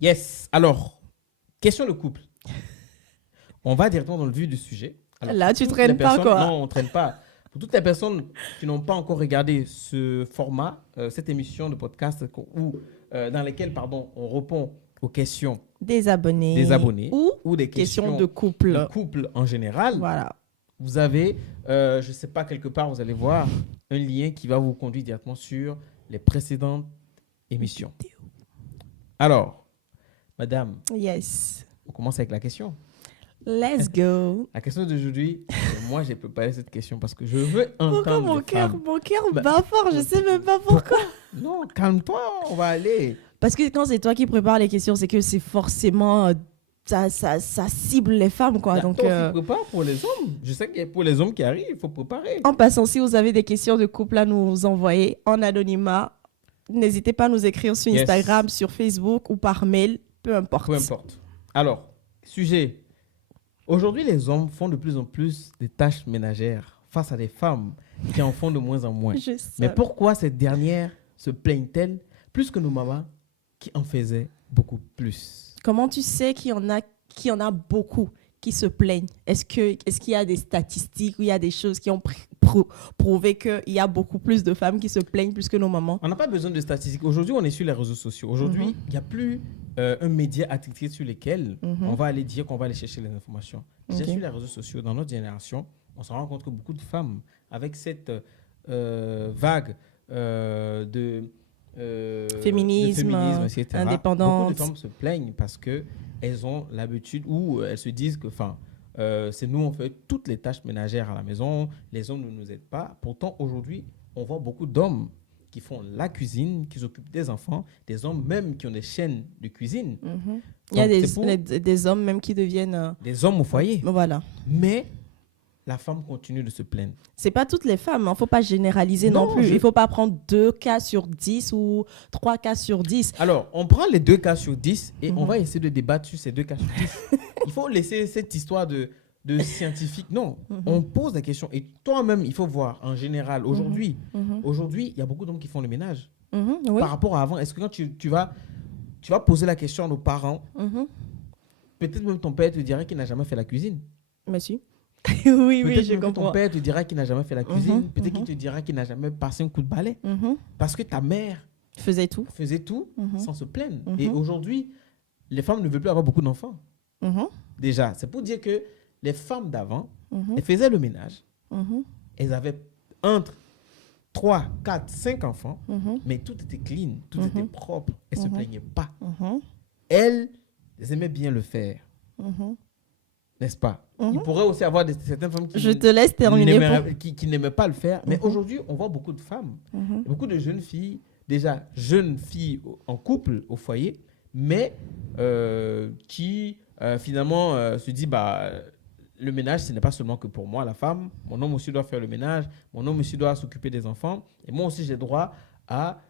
Yes. Alors, question de couple. On va directement dans le vif du sujet. Alors, Là, tu toutes traînes les pas, personnes- quoi. Non, on ne traîne pas. Pour toutes les personnes qui n'ont pas encore regardé ce format, cette émission de podcast dans laquelle on répond aux questions Des abonnés. des abonnés Ou des questions de de couple. couple en général, Voilà. vous avez, je ne sais pas, quelque part, vous allez voir un lien qui va vous conduire directement sur les précédentes émissions. Alors, madame, Yes. on commence avec la question. Let's go. La question d'aujourd'hui, moi j'ai préparé cette question parce que je veux entendre Pourquoi mon les cœur, femmes. mon cœur Bah, bat fort, je sais même pas pourquoi. Non, calme-toi, on va aller. Parce que quand c'est toi qui prépares les questions, c'est que c'est forcément ça cible les femmes, quoi. Donc, Toi aussi, prépare pour les hommes. Je sais que pour les hommes qui arrivent, il faut préparer. en passant, si vous avez des questions de couple à nous envoyer en anonymat, n'hésitez pas à nous écrire sur Yes. Instagram, sur Facebook ou par mail, peu importe. Peu importe. Alors, sujet. Aujourd'hui, les hommes font de plus en plus des tâches ménagères face à des femmes qui en font de moins en moins. Je sais. Mais pourquoi ces dernières se plaignent-elles plus que nos mamans qui en faisaient beaucoup plus? Comment tu sais qu'il y en a beaucoup qui se plaignent? Est-ce qu'il y a des statistiques ou il y a des choses qui ont prouvé qu'il y a beaucoup plus de femmes qui se plaignent plus que nos mamans? On n'a pas besoin de statistiques. Aujourd'hui, on est sur les réseaux sociaux. Aujourd'hui, il n'y a plus un média attitré sur lequel on va aller dire qu'on va aller chercher les informations. Déjà Ok. sur les réseaux sociaux, dans notre génération, on se rend compte que beaucoup de femmes, avec cette vague Féminisme, etc., indépendante. beaucoup de femmes se plaignent parce qu'elles ont l'habitude ou elles se disent que c'est nous, on fait toutes les tâches ménagères à la maison, les hommes ne nous aident pas. Pourtant, aujourd'hui, on voit beaucoup d'hommes qui font la cuisine, qui s'occupent des enfants, des hommes même qui ont des chaînes de cuisine. Il y a Donc, c'est pour des hommes même qui deviennent... des hommes au foyer. Voilà. Mais la femme continue de se plaindre. C'est pas toutes les femmes, il ne faut pas généraliser non, Non, plus. Il ne faut pas prendre 2 cas sur 10 ou 3 cas sur 10. Alors, on prend les 2 cas sur 10 et on va essayer de débattre sur ces 2 cas sur 10. Il faut laisser cette histoire de scientifique. Non, on pose des questions. Et toi-même, il faut voir, en général, aujourd'hui, il y a beaucoup d'hommes qui font le ménage. Oui. Par rapport à avant, est-ce que quand tu vas poser la question à nos parents, peut-être même ton père te dira qu'il n'a jamais fait la cuisine. Monsieur. Oui, Peut-être je même que ton comprends. père te dira qu'il n'a jamais fait la cuisine. Peut-être qu'il te dira qu'il n'a jamais passé un coup de balai. Parce que ta mère Faisait tout. faisait tout sans se plaindre. Et aujourd'hui, les femmes ne veulent plus avoir beaucoup d'enfants. Déjà, c'est pour dire que les femmes d'avant, elles faisaient le ménage. Elles avaient entre 3, 4, 5 enfants, mais tout était clean, tout était propre. Elles ne se plaignaient pas. Elles aimaient bien le faire. N'est-ce pas? Il pourrait aussi avoir certaines femmes Je te laisse terminer. qui n'aimaient pas le faire. Mais aujourd'hui, on voit beaucoup de femmes, beaucoup de jeunes filles, déjà jeunes filles en couple au foyer, mais qui finalement se disent le ménage, ce n'est pas seulement que pour moi, la femme. Mon homme aussi doit faire le ménage. Mon homme aussi doit s'occuper des enfants. Et moi aussi, j'ai droit à,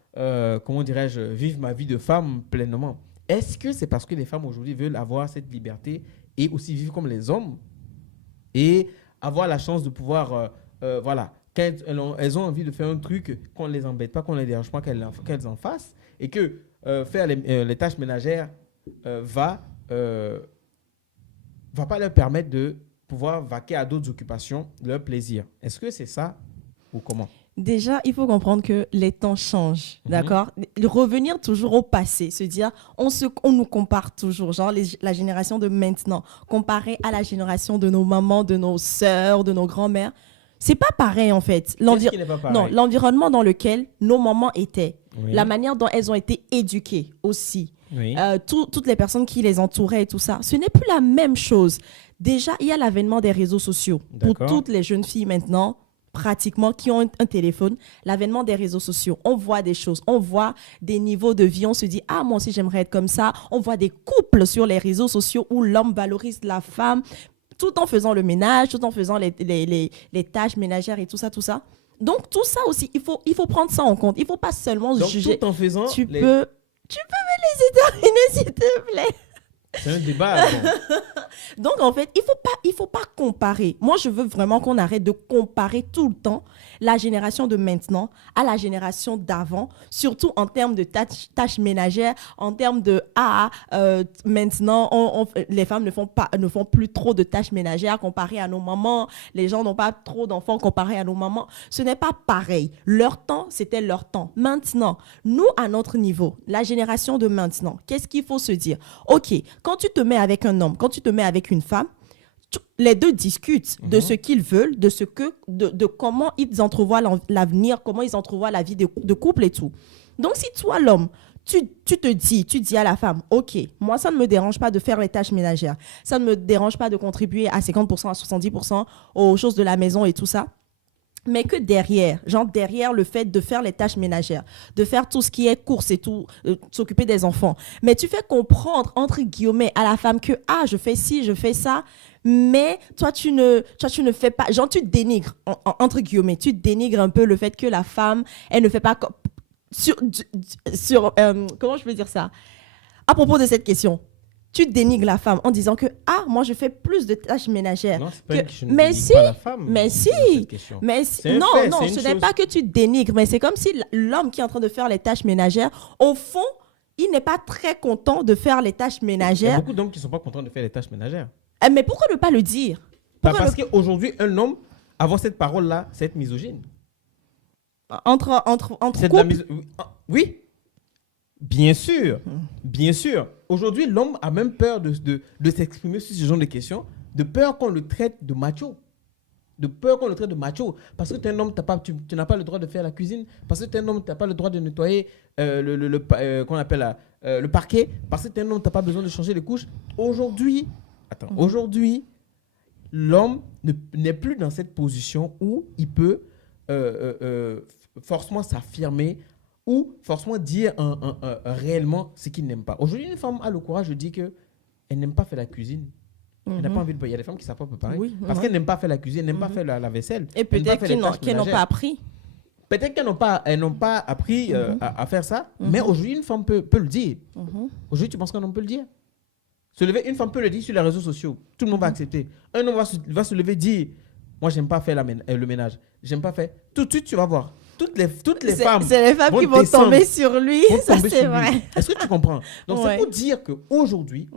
comment dirais-je, vivre ma vie de femme pleinement. Est-ce que c'est parce que les femmes aujourd'hui veulent avoir cette liberté et aussi vivre comme les hommes et avoir la chance de pouvoir, voilà, quand elles ont envie de faire un truc, qu'on ne les embête pas, qu'on ne les dérange pas, qu'elles en fassent, et que faire les tâches ménagères va pas leur permettre de pouvoir vaquer à d'autres occupations, leur plaisir. Est-ce que c'est ça ou comment? Déjà, il faut comprendre que les temps changent, d'accord? Revenir toujours au passé, se dire, on nous compare toujours, genre la génération de maintenant, comparée à la génération de nos mamans, de nos sœurs, de nos grands-mères, c'est pas pareil en fait. Qu'est-ce qui n'est pas pareil? Non, l'environnement dans lequel nos mamans étaient, Oui. la manière dont elles ont été éduquées aussi, Oui. toutes les personnes qui les entouraient et tout ça, ce n'est plus la même chose. Déjà, il y a l'avènement des réseaux sociaux. Pour D'accord. toutes les jeunes filles maintenant, pratiquement, qui ont un téléphone, l'avènement des réseaux sociaux. On voit des choses, on voit des niveaux de vie, on se dit, ah, moi aussi, j'aimerais être comme ça. On voit des couples sur les réseaux sociaux où l'homme valorise la femme tout en faisant le ménage, tout en faisant les tâches ménagères et tout ça, tout ça. Donc, tout ça aussi, il faut prendre ça en compte. Il ne faut pas seulement Donc, juger. tout en faisant... Tu peux me laisser terminer, s'il te plaît. C'est un débat. Bon. Donc, en fait, il faut pas comparer. Moi, je veux vraiment qu'on arrête de comparer tout le temps la génération de maintenant à la génération d'avant, surtout en termes de tâches ménagères, en termes de maintenant, les femmes ne font plus trop de tâches ménagères comparées à nos mamans. Les gens n'ont pas trop d'enfants comparés à nos mamans. Ce n'est pas pareil. Leur temps, c'était leur temps. Maintenant, nous, à notre niveau, la génération de maintenant, qu'est-ce qu'il faut se dire? OK, quand tu te mets avec un homme, quand tu te mets avec une femme, les deux discutent de ce qu'ils veulent, de comment ils entrevoient l'avenir, comment ils entrevoient la vie de couple et tout. Donc, si toi, l'homme, tu dis à la femme, OK, moi, ça ne me dérange pas de faire les tâches ménagères. Ça ne me dérange pas de contribuer à 50%, à 70% aux choses de la maison et tout ça. Mais que derrière le fait de faire les tâches ménagères, de faire tout ce qui est courses et tout, s'occuper des enfants, mais tu fais comprendre, entre guillemets, à la femme que, je fais ci, je fais ça, mais toi, tu ne fais pas, genre, tu dénigres, entre guillemets, tu dénigres un peu le fait que la femme, elle ne fait pas, comment je peux dire ça? À propos de cette question, tu dénigres la femme en disant que moi je fais plus de tâches ménagères. Non, c'est pas que je ne mais dénigre si, pas la femme. mais si, mais si. C'est un Non, fait, non, c'est une ce n'est chose. pas que tu dénigres, mais c'est comme si l'homme qui est en train de faire les tâches ménagères, au fond, il n'est pas très content de faire les tâches Il y a ménagères. beaucoup d'hommes qui ne sont pas contents de faire les tâches ménagères. Mais pourquoi ne pas le dire? Pourquoi Parce qu'aujourd'hui, un homme, avoir cette parole-là, c'est être misogyne. entre C'est de la couples, Oui, bien sûr. Bien sûr. Aujourd'hui, l'homme a même peur de s'exprimer sur ce genre de questions, de peur qu'on le traite de macho. De peur qu'on le traite de macho. Parce que tu es un homme, tu n'as pas le droit de faire la cuisine. Parce que tu es un homme, tu n'as pas le droit de nettoyer qu'on appelle le parquet. Parce que tu es un homme, tu n'as pas besoin de changer les couches. Aujourd'hui, l'homme n'est plus dans cette position où il peut forcément s'affirmer ou forcément dire réellement ce qu'il n'aime pas. Aujourd'hui, une femme a le courage de dire qu'elle n'aime pas faire la cuisine. Elle n'a pas envie de... Il y a des femmes qui ne savent pas préparer. Oui, parce qu'elles n'aiment pas faire la cuisine, elles n'aiment pas faire la vaisselle. et peut-être qu'elles n'ont pas appris. Peut-être qu'elles n'ont pas appris à faire ça, mais aujourd'hui, une femme peut le dire. Aujourd'hui, tu penses qu'un homme peut le dire? Une femme peut le dire sur les réseaux sociaux. Tout le monde va accepter. Un homme va se lever et dire, moi, j'aime pas faire le ménage. J'aime pas faire... Tout de suite, tu vas voir. Toutes les femmes... C'est les femmes qui vont tomber sur lui. Ça, c'est vrai. Est-ce que tu comprends? Donc, Ouais. c'est pour dire qu'aujourd'hui,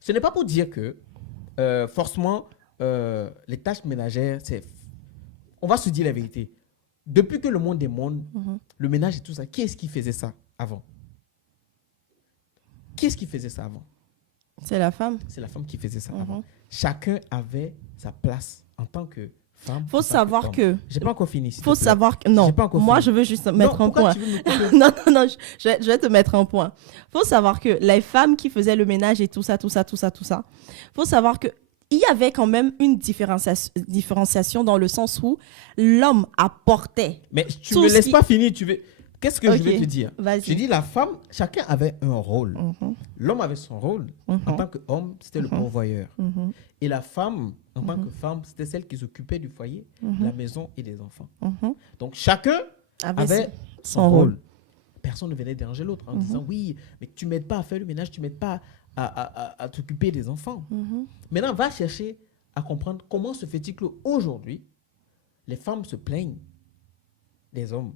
ce n'est pas pour dire que forcément, les tâches ménagères, on va se dire la vérité. Depuis que le monde est monde, le ménage et tout ça, qui est-ce qui faisait ça avant? Qui est-ce qui faisait ça avant? C'est la femme. C'est la femme qui faisait ça avant. Chacun avait sa place en tant que femme. Faut savoir que... J'ai pas encore fini. Faut savoir que... Non, J'ai pas encore moi, fini. je veux juste mettre un pourquoi point. tu veux me couper? Non, je vais te mettre un point. Faut savoir que les femmes qui faisaient le ménage et tout ça, faut savoir que il y avait quand même une différenciation dans le sens où l'homme apportait. Mais tu tout me ce laisses qui- pas finir. Qu'est-ce que je vais Ok, te dire? vas-y. Je dis la femme, chacun avait un rôle. L'homme avait son rôle. En tant qu'homme, c'était le pourvoyeur. Et la femme, en tant que femme, c'était celle qui s'occupait du foyer, de la maison et des enfants. Donc chacun avait son rôle. Personne ne venait déranger l'autre en disant oui, mais tu m'aides pas à faire le ménage, tu m'aides pas à t'occuper des enfants. Maintenant, va chercher à comprendre comment se fait-il qu'aujourd'hui, les femmes se plaignent des hommes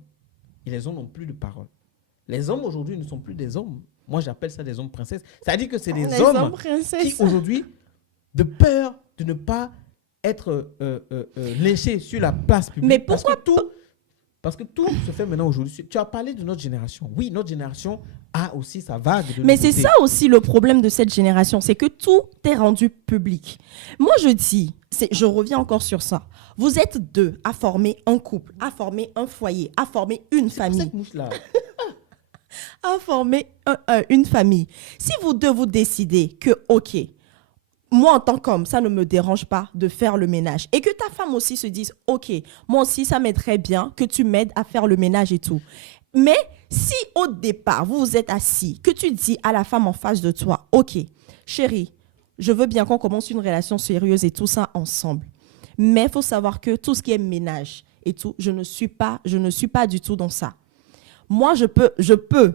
et les hommes n'ont plus de parole. Les hommes aujourd'hui ne sont plus des hommes. Moi, j'appelle ça des hommes princesses. C'est-à-dire que c'est des Les hommes princesses. qui aujourd'hui, de peur de ne pas être lynchés sur la place publique. Mais pourquoi Parce que tout se fait maintenant aujourd'hui. Tu as parlé de notre génération. Oui, notre génération a aussi sa vague de Mais c'est nouveautés. ça aussi le problème de cette génération, c'est que tout est rendu public. Moi, je dis, je reviens encore sur ça. Vous êtes deux à former un couple, à former un foyer, à former une famille. Cette mouche-là. À former une famille. Si vous deux vous décidez que, OK, moi en tant qu'homme, ça ne me dérange pas de faire le ménage, et que ta femme aussi se dise, OK, moi aussi ça m'aiderait bien que tu m'aides à faire le ménage et tout. Mais si au départ, vous vous êtes assis, que tu dis à la femme en face de toi, OK, chérie, je veux bien qu'on commence une relation sérieuse et tout ça ensemble. Mais il faut savoir que tout ce qui est ménage et tout, je ne suis pas du tout dans ça. Moi, je peux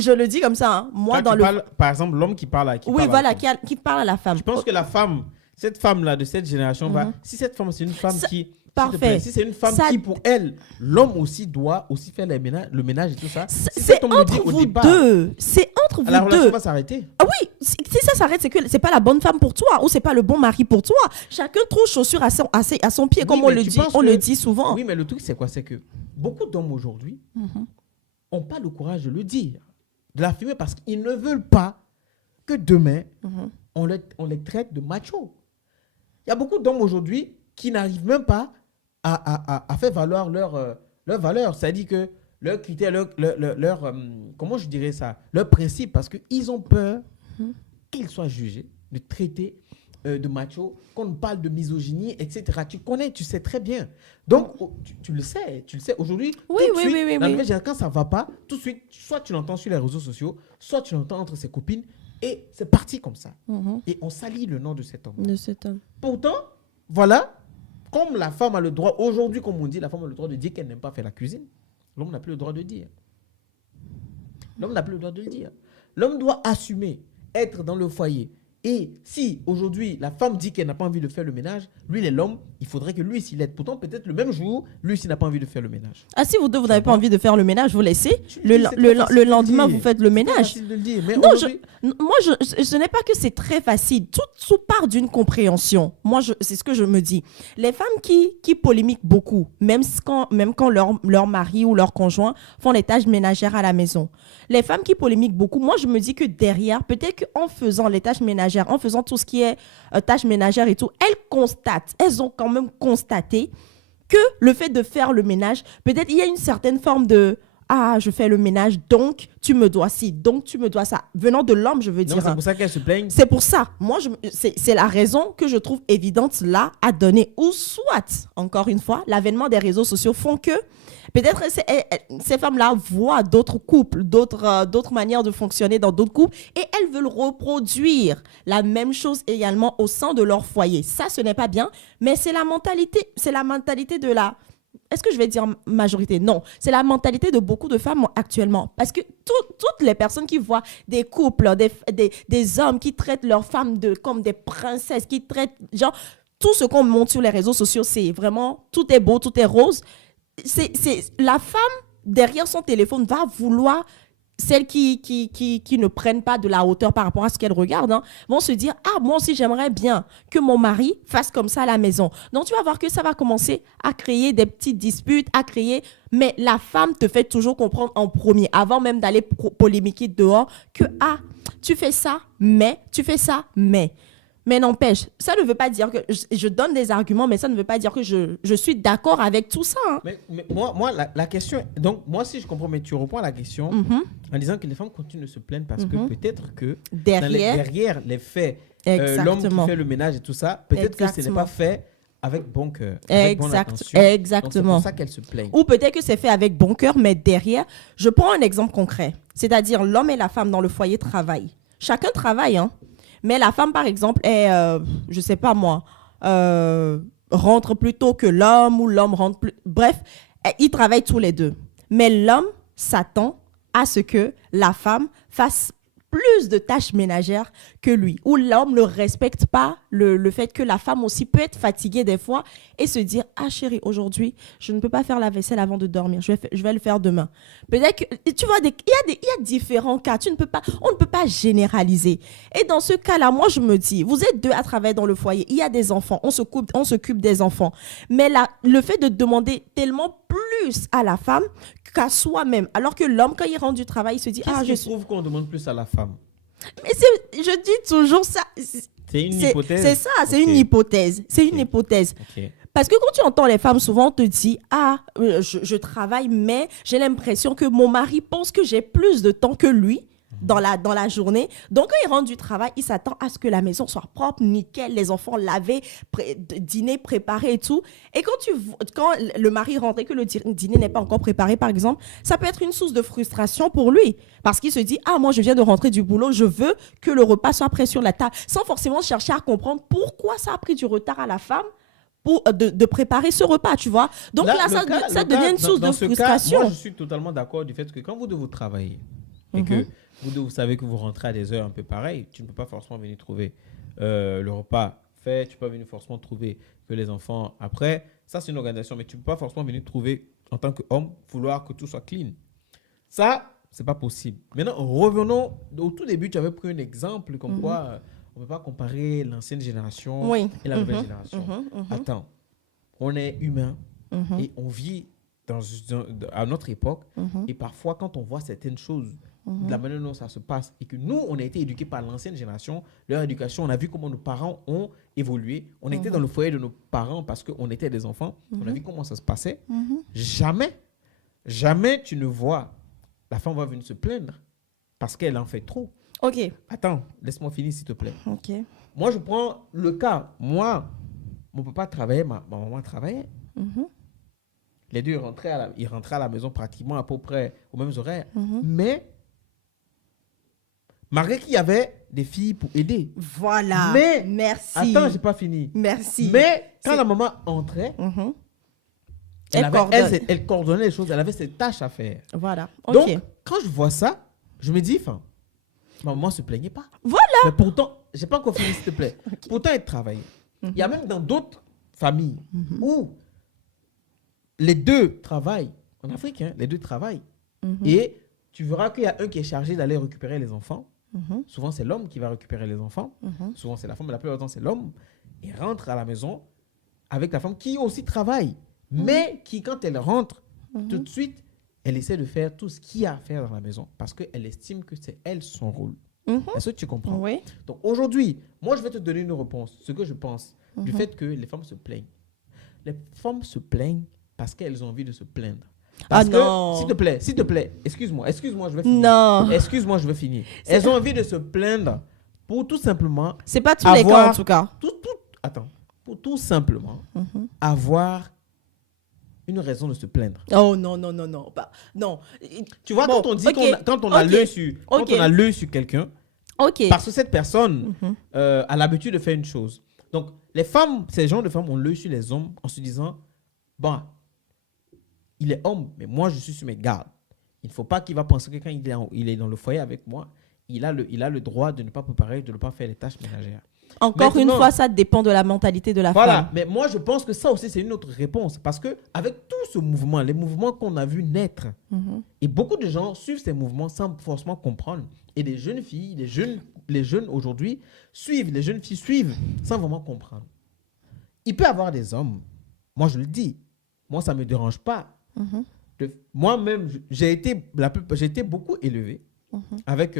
je le dis comme ça, hein. Moi, Quand dans tu le... parles, par exemple, l'homme qui parle à qui Oui, parle à voilà, la femme. qui parle à la femme. Je pense que la femme, cette femme-là de cette génération, va. Si cette femme, c'est une femme Ça- qui. Parfait. S'il te plaît, si c'est une femme Ça- qui, pour elle, l'homme aussi doit aussi faire le ménage et tout ça. Si C'est cet homme le dit entre au vous départ, deux. C'est entre la vous relation deux. va s'arrêter. Ah oui, si ça s'arrête, c'est que c'est pas la bonne femme pour toi ou c'est pas le bon mari pour toi. Chacun trouve chaussure à son pied, Oui, comme on mais le tu dit. penses On que- le dit souvent. Oui, mais le truc, c'est quoi? C'est que beaucoup d'hommes aujourd'hui n'ont pas le courage de le dire, de l'affirmer, parce qu'ils ne veulent pas que demain, on les traite de machos. Il y a beaucoup d'hommes aujourd'hui qui n'arrivent même pas à faire valoir leur valeur. C'est-à-dire que leur critère, comment je dirais ça, leur principe, parce qu'ils ont peur qu'ils soient jugés, de traiter de macho, qu'on parle de misogynie, etc. Tu sais très bien. Donc, tu le sais aujourd'hui. Oui, tout de oui, suite, oui, oui, dans oui. le média, quand ça ne va pas, tout de suite, soit tu l'entends sur les réseaux sociaux, soit tu l'entends entre ses copines, et c'est parti comme ça. Et on salit le nom de cet homme. De cet homme. Pourtant, voilà, comme la femme a le droit, aujourd'hui, comme on dit, la femme a le droit de dire qu'elle n'aime pas faire la cuisine. L'homme n'a plus le droit de dire. L'homme n'a plus le droit de le dire. L'homme doit assumer, être dans le foyer. Et si aujourd'hui la femme dit qu'elle n'a pas envie de faire le ménage, lui, l'homme, il faudrait que lui, s'il aide. Pourtant, peut-être le même jour, lui, s'il n'a pas envie de faire le ménage. Ah, si vous deux, vous n'avez pas envie de faire le ménage, vous laissez. Tu le dis, c'est très facile Le de lendemain, dire. vous faites le C'est très ménage. facile de le dire, mais Non, aujourd'hui- ce n'est pas que c'est très facile. Tout part d'une compréhension. C'est ce que je me dis. Les femmes qui polémiquent beaucoup, même quand leur mari ou leur conjoint font les tâches ménagères à la maison. Les femmes qui polémiquent beaucoup, moi, je me dis que derrière, peut-être qu'en faisant les tâches ménagères, en faisant tout ce qui est tâches ménagères et tout, elles ont quand même constaté que le fait de faire le ménage, peut-être il y a une certaine forme de ah, je fais le ménage, donc tu me dois ci, donc tu me dois ça. Venant de l'homme, je veux Non, dire. c'est pour ça qu'elle se plaigne. C'est pour ça. Moi, c'est la raison que je trouve évidente là à donner. Ou soit, encore une fois, l'avènement des réseaux sociaux font que peut-être ces femmes-là voient d'autres couples, d'autres manières de fonctionner dans d'autres couples et elles veulent reproduire la même chose également au sein de leur foyer. Ça, ce n'est pas bien, mais c'est la mentalité de la... Est-ce que je vais dire majorité? Non. C'est la mentalité de beaucoup de femmes actuellement. Parce que toutes les personnes qui voient des couples, des hommes qui traitent leurs femmes comme des princesses, qui traitent, genre, tout ce qu'on montre sur les réseaux sociaux, c'est vraiment, tout est beau, tout est rose. La femme, derrière son téléphone, va vouloir... Celles qui ne prennent pas de la hauteur par rapport à ce qu'elles regardent, hein, vont se dire « Ah, moi aussi, j'aimerais bien que mon mari fasse comme ça à la maison. » Donc, tu vas voir que ça va commencer à créer des petites disputes, Mais la femme te fait toujours comprendre en premier, avant même d'aller polémiquer dehors, que « Ah, tu fais ça, mais... tu fais ça, mais... » Mais n'empêche, ça ne veut pas dire que je donne des arguments, mais ça ne veut pas dire que je suis d'accord avec tout ça. Hein. Mais moi la question... Donc, moi, si je comprends, mais tu reprends la question en disant que les femmes continuent de se plaindre parce que peut-être que derrière les faits, l'homme qui fait le ménage et tout ça, peut-être que ce n'est pas fait avec bon cœur, avec bonne attention. Exactement. Donc, c'est pour ça qu'elle se plaignent. Ou peut-être que c'est fait avec bon cœur, mais derrière, je prends un exemple concret. C'est-à-dire, l'homme et la femme dans le foyer travaillent. Chacun travaille, hein. Mais la femme, par exemple, je sais pas moi, rentre plus tôt que l'homme ou l'homme rentre plus... Bref, ils travaillent tous les deux. Mais l'homme s'attend à ce que la femme fasse plus de tâches ménagères que lui. Ou l'homme ne respecte pas le fait que la femme aussi peut être fatiguée des fois et se dire « Ah chérie, aujourd'hui, je ne peux pas faire la vaisselle avant de dormir. Je vais le faire demain. » Peut-être que, tu vois, il y a différents cas. On ne peut pas généraliser. Et dans ce cas-là, moi, je me dis, vous êtes deux à travailler dans le foyer. Il y a des enfants. On s'occupe des enfants. Mais le fait de demander tellement plus à la femme qu'à soi-même. Alors que l'homme, quand il rentre du travail, il se dit « Ah, je trouve qu'on demande plus à la femme. Mais je dis toujours ça. C'est une hypothèse. C'est ça, c'est une hypothèse. C'est une hypothèse. Okay. Parce que quand tu entends les femmes, souvent, on te dit « Ah, je travaille, mais j'ai l'impression que mon mari pense que j'ai plus de temps que lui dans la journée. » Donc, quand il rentre du travail, il s'attend à ce que la maison soit propre, nickel, les enfants lavés, dîner préparé et tout. Et quand le mari rentre et que le dîner n'est pas encore préparé, par exemple, ça peut être une source de frustration pour lui. Parce qu'il se dit « Ah, moi, je viens de rentrer du boulot, je veux que le repas soit prêt sur la table. » Sans forcément chercher à comprendre pourquoi ça a pris du retard à la femme de préparer ce repas, tu vois. Donc là, ça devient une source de frustration. Moi, je suis totalement d'accord du fait que quand vous devez travailler, et que vous deux, vous savez que vous rentrez à des heures un peu pareilles, tu ne peux pas forcément venir trouver le repas fait, tu peux pas venir forcément trouver que les enfants après. Ça, c'est une organisation, mais tu ne peux pas forcément venir trouver, en tant qu'homme, vouloir que tout soit clean. Ça, c'est pas possible. Maintenant, revenons au tout début, tu avais pris un exemple comme quoi on ne peut pas comparer l'ancienne génération et la nouvelle génération. Attends, on est humain et on vit à notre époque et parfois quand on voit certaines choses de la manière dont ça se passe et que nous, on a été éduqués par l'ancienne génération, leur éducation, on a vu comment nos parents ont évolué. On était dans le foyer de nos parents parce qu'on était des enfants. On a vu comment ça se passait. Jamais tu ne vois la femme va venir se plaindre parce qu'elle en fait trop. Ok. Attends, laisse-moi finir s'il te plaît. Ok. Moi, je prends le cas. Moi, mon papa travaillait, ma maman travaillait. Les deux, ils rentraient à la maison pratiquement à peu près aux mêmes horaires. Mais, malgré qu'il y avait des filles pour aider. Voilà. Mais, merci. Attends, j'ai pas fini. Merci. Mais, quand la maman entrait, elle coordonnait les choses. Elle avait ses tâches à faire. Voilà. Ok. Donc, quand je vois ça, je me dis, ma maman ne se plaignait pas. Voilà. Mais pourtant, je n'ai pas encore fini, s'il te plaît. Pourtant, elle travaillait. Il y a même dans d'autres familles où les deux travaillent. En Afrique, les deux travaillent. Et tu verras qu'il y a un qui est chargé d'aller récupérer les enfants. Souvent, c'est l'homme qui va récupérer les enfants. Souvent, c'est la femme, mais la plupart du temps, c'est l'homme. Il rentre à la maison avec la femme qui aussi travaille. Mais qui, quand elle rentre, tout de suite, elle essaie de faire tout ce qu'il y a à faire dans la maison parce qu'elle estime que c'est elle son rôle. Est-ce que tu comprends? Oui. Donc aujourd'hui, moi, je vais te donner une réponse. Ce que je pense du fait que les femmes se plaignent. Les femmes se plaignent parce qu'elles ont envie de se plaindre. Parce que, non. S'il te plaît, excuse-moi, je vais finir. Non. Excuse-moi, je vais finir. Elles ont envie de se plaindre pour tout simplement... C'est pas tous les cas, en tout cas. Pour tout simplement avoir une raison de se plaindre. Oh non, non, non, non. Non. Tu vois, quand on dit quand on a l'œil sur quelqu'un, parce que cette personne a l'habitude de faire une chose. Donc, les femmes, ces genres de femmes ont l'œil sur les hommes en se disant, bon, il est homme, mais moi, je suis sur mes gardes. Il ne faut pas qu'il va penser que quand il est dans le foyer avec moi, il a le droit de ne pas préparer, de ne pas faire les tâches ménagères. Encore une fois, ça dépend de la mentalité de la femme. Voilà, mais moi je pense que ça aussi c'est une autre réponse parce que avec tout ce mouvement, les mouvements qu'on a vu naître, et beaucoup de gens suivent ces mouvements sans forcément comprendre. Et les jeunes filles, les jeunes aujourd'hui les jeunes filles suivent sans vraiment comprendre. Il peut y avoir des hommes, moi je le dis, moi ça me dérange pas. Moi-même, j'ai été beaucoup élevé avec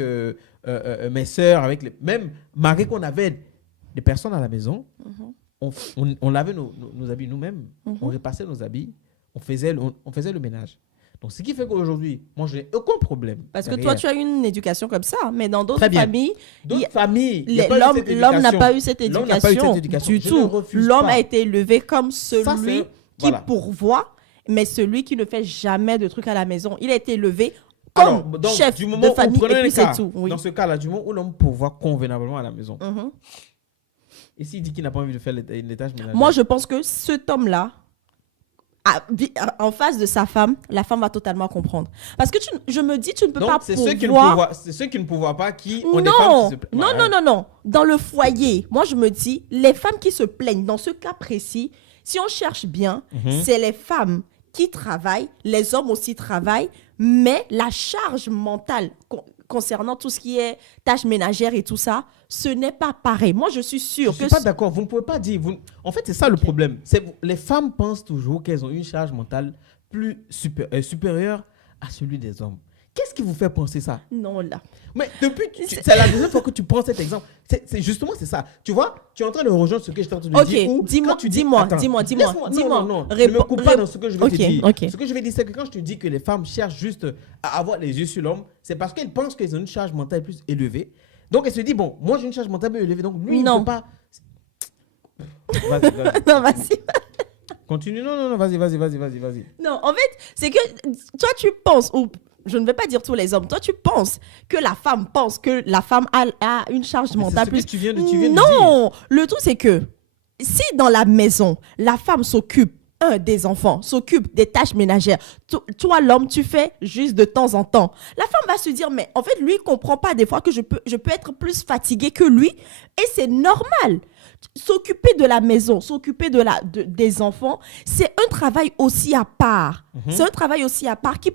mes sœurs, même malgré qu'on avait des personnes à la maison, on lavait nos habits nous-mêmes, on repassait nos habits, on faisait le ménage. Donc, ce qui fait qu'aujourd'hui, moi, je n'ai aucun problème. Parce que toi, tu as eu une éducation comme ça, mais dans d'autres familles, l'homme n'a pas eu cette éducation du tout. L'homme a été élevé comme celui qui pourvoit, mais celui qui ne fait jamais de trucs à la maison. Il a été élevé comme chef de famille et puis c'est tout. Dans ce cas-là, du moment où l'homme pourvoit convenablement à la maison, et s'il dit qu'il n'a pas envie de faire les tâches ménagères? Moi, je pense que cet homme-là, en face de sa femme, la femme va totalement comprendre. Parce que je me dis, tu ne peux pas pourvoir... C'est ceux qui ne pourvoient pas qui ont des femmes qui se plaignent. Non. Dans le foyer, moi, je me dis, les femmes qui se plaignent, dans ce cas précis, si on cherche bien, c'est les femmes qui travaillent, les hommes aussi travaillent, mais la charge mentale concernant tout ce qui est tâches ménagères et tout ça, ce n'est pas pareil. Moi, je suis sûre que... Je ne suis pas d'accord. Vous ne pouvez pas dire... En fait, c'est ça le problème. Les femmes pensent toujours qu'elles ont une charge mentale plus supérieure à celui des hommes. Qu'est-ce qui vous fait penser ça? Non, là. Mais c'est la deuxième fois que tu prends cet exemple. Justement, c'est ça. Tu vois, tu es en train de rejoindre ce que je t'ai en train de dire. Ok, dis-moi. Non, ne me coupe pas dans ce que je vais te dire. Ce que je vais dire, c'est que quand je te dis que les femmes cherchent juste à avoir les yeux sur l'homme, c'est parce qu'elles pensent qu'elles ont une charge mentale plus élevée. Donc, elles se disent, bon, moi, j'ai une charge mentale plus élevée, donc lui, il ne peut pas... Vas-y. Non, vas-y. Continue. Non, vas-y. Non, en fait, c'est que toi, tu penses... Je ne vais pas dire tous les hommes. Toi, tu penses que la femme a une charge mentale plus... Tu viens de non, dire. Le truc, c'est que si dans la maison, la femme s'occupe des enfants, s'occupe des tâches ménagères. Toi, l'homme, tu fais juste de temps en temps. La femme va se dire, mais en fait, lui, il ne comprend pas des fois que je peux être plus fatiguée que lui. Et c'est normal. S'occuper de la maison, s'occuper des enfants, c'est un travail aussi à part. C'est un travail aussi à part qui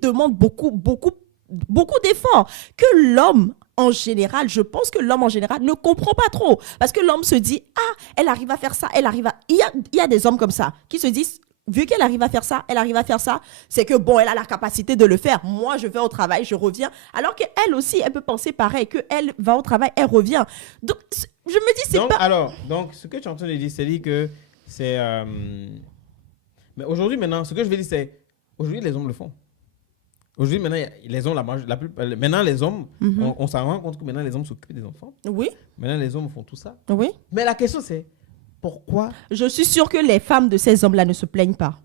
demande beaucoup, beaucoup, beaucoup d'efforts. Que l'homme, en général, je pense que l'homme en général ne comprend pas trop. Parce que l'homme se dit, ah, elle arrive à faire ça, elle arrive à... Il y a des hommes comme ça qui se disent, vu qu'elle arrive à faire ça, c'est que bon, elle a la capacité de le faire. Moi, je vais au travail, je reviens. Alors qu'elle aussi, elle peut penser pareil, qu'elle va au travail, elle revient. Donc, je me dis, c'est donc, pas... Alors, donc, ce que tu es en train de dire, c'est dire que c'est... Mais aujourd'hui, maintenant, ce que je vais dire, c'est... Aujourd'hui, les hommes le font. Aujourd'hui, maintenant, les hommes, maintenant, les hommes, on s'en rend compte que maintenant, les hommes s'occupent des enfants. Oui. Maintenant, les hommes font tout ça. Oui. Mais la question, c'est pourquoi? Je suis sûre que les femmes de ces hommes-là ne se plaignent pas.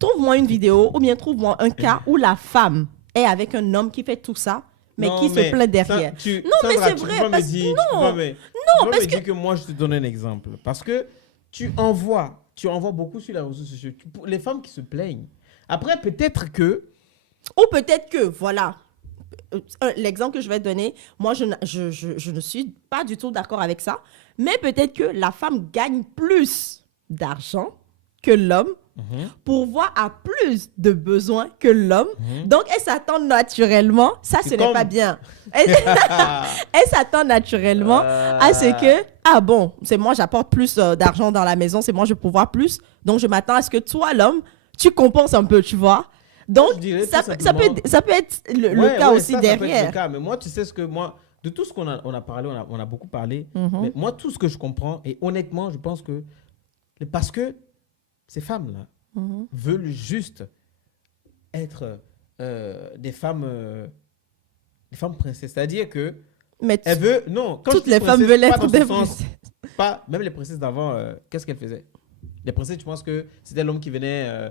Trouve-moi une vidéo ou bien trouve-moi un cas où la femme est avec un homme qui fait tout ça, mais qui se plaint derrière. Non, mais c'est vrai. Tu peux me dire que moi, je te donne un exemple. Parce que tu envoies beaucoup sur les réseaux sociaux. Les femmes qui se plaignent. Après, peut-être que... Ou peut-être que, voilà, l'exemple que je vais donner, moi, je ne suis pas du tout d'accord avec ça, mais peut-être que la femme gagne plus d'argent que l'homme, pourvoit à plus de besoins que l'homme. Donc, elle s'attend naturellement, ça, ce n'est pas bien. Elle s'attend naturellement à ce que, ah bon, c'est moi, j'apporte plus d'argent dans la maison, c'est moi, je pourvois plus. Donc, je m'attends à ce que toi, l'homme, tu compenses un peu, tu vois. Donc, ça peut être le cas aussi derrière. Ça peut être le cas, mais moi, tu sais ce que moi, de tout ce qu'on a parlé, on a beaucoup parlé, mais moi, tout ce que je comprends, et honnêtement, je pense que, parce que ces femmes-là veulent juste être des femmes princesses. C'est-à-dire que, elle veut, non, toutes les femmes veulent être des princesses. Même les princesses d'avant, qu'est-ce qu'elles faisaient? Les princesses, tu penses que c'était l'homme qui venait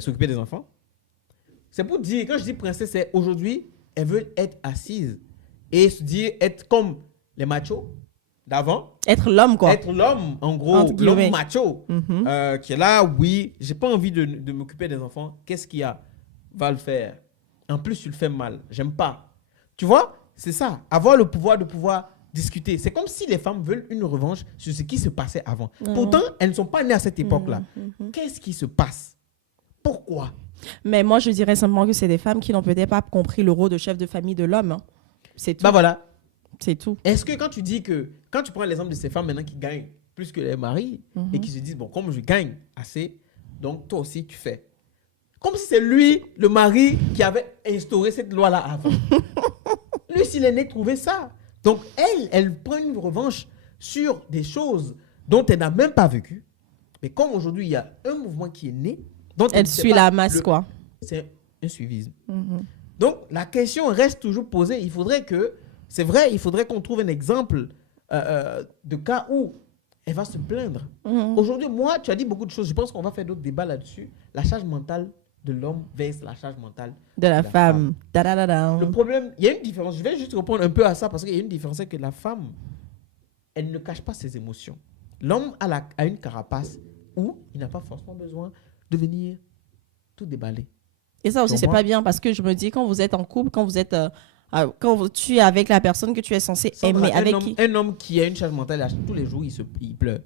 s'occuper des enfants? C'est pour dire, quand je dis princesse, c'est aujourd'hui, elles veulent être assises et se dire, être comme les machos d'avant. Être l'homme, quoi. Être l'homme, en gros, l'homme macho, qui est là, oui, j'ai pas envie de m'occuper des enfants. Qu'est-ce qu'il y a? Va le faire. En plus, tu le fais mal. J'aime pas. Tu vois? C'est ça. Avoir le pouvoir de pouvoir discuter. C'est comme si les femmes veulent une revanche sur ce qui se passait avant. Pourtant, elles ne sont pas nées à cette époque-là. Qu'est-ce qui se passe? Pourquoi? Mais moi, je dirais simplement que c'est des femmes qui n'ont peut-être pas compris le rôle de chef de famille de l'homme. C'est tout. Bah voilà. C'est tout. Est-ce que quand tu prends l'exemple de ces femmes maintenant qui gagnent plus que les maris et qui se disent, bon, comme je gagne assez, donc toi aussi tu fais. Comme si c'est lui, le mari, qui avait instauré cette loi-là avant. Lui, s'il est né trouver ça. Donc elle prend une revanche sur des choses dont elle n'a même pas vécu. Mais comme aujourd'hui, il y a un mouvement qui est né, dont elle suit la masse, quoi. C'est un suivisme. Donc, la question reste toujours posée. Il faudrait qu'on trouve un exemple de cas où elle va se plaindre. Aujourd'hui, moi, tu as dit beaucoup de choses. Je pense qu'on va faire d'autres débats là-dessus. La charge mentale de l'homme versus la charge mentale de la femme. Le problème, il y a une différence. Je vais juste répondre un peu à ça parce qu'il y a une différence, c'est que la femme, elle ne cache pas ses émotions. L'homme a une carapace où il n'a pas forcément besoin de venir tout déballer. Et ça aussi, c'est pas bien parce que je me dis, quand vous êtes en couple, quand tu es avec la personne que tu es censé aimer, un homme qui a une charge mentale, tous les jours, il pleure.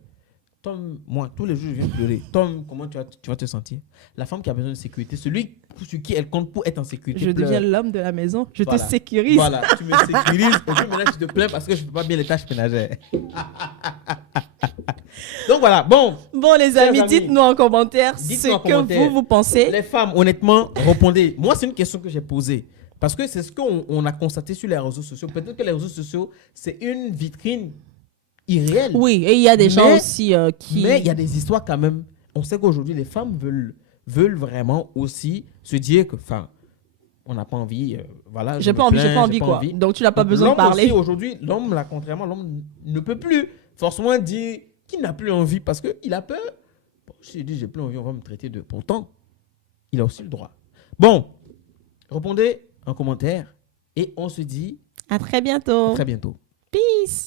Tom, moi, tous les jours, je viens pleurer. Tom, comment tu vas te sentir? La femme qui a besoin de sécurité, celui sur qui elle compte pour être en sécurité. Je deviens l'homme de la maison, je te sécurise. Voilà, tu me sécurises. Et puis maintenant, tu te plains parce que je ne fais pas bien les tâches ménagères. Donc voilà, bon, les amis, dites-nous en commentaire ce que vous pensez. Les femmes, honnêtement, répondez. Moi, c'est une question que j'ai posée. Parce que c'est ce qu'on a constaté sur les réseaux sociaux. Peut-être que les réseaux sociaux, c'est une vitrine irréelle. Oui, et il y a des gens aussi qui... Mais il y a des histoires quand même. On sait qu'aujourd'hui, les femmes veulent vraiment aussi se dire que, enfin, on n'a pas envie, voilà. J'ai pas envie, quoi. Donc, tu n'as pas besoin de parler. Aujourd'hui, l'homme, là, contrairement, l'homme ne peut plus forcément dire qu'il n'a plus envie parce qu'il a peur. Bon, si je dis j'ai plus envie, on va me traiter de... Pourtant, il a aussi le droit. Bon, répondez en commentaire et on se dit... À très bientôt. À très bientôt. Peace.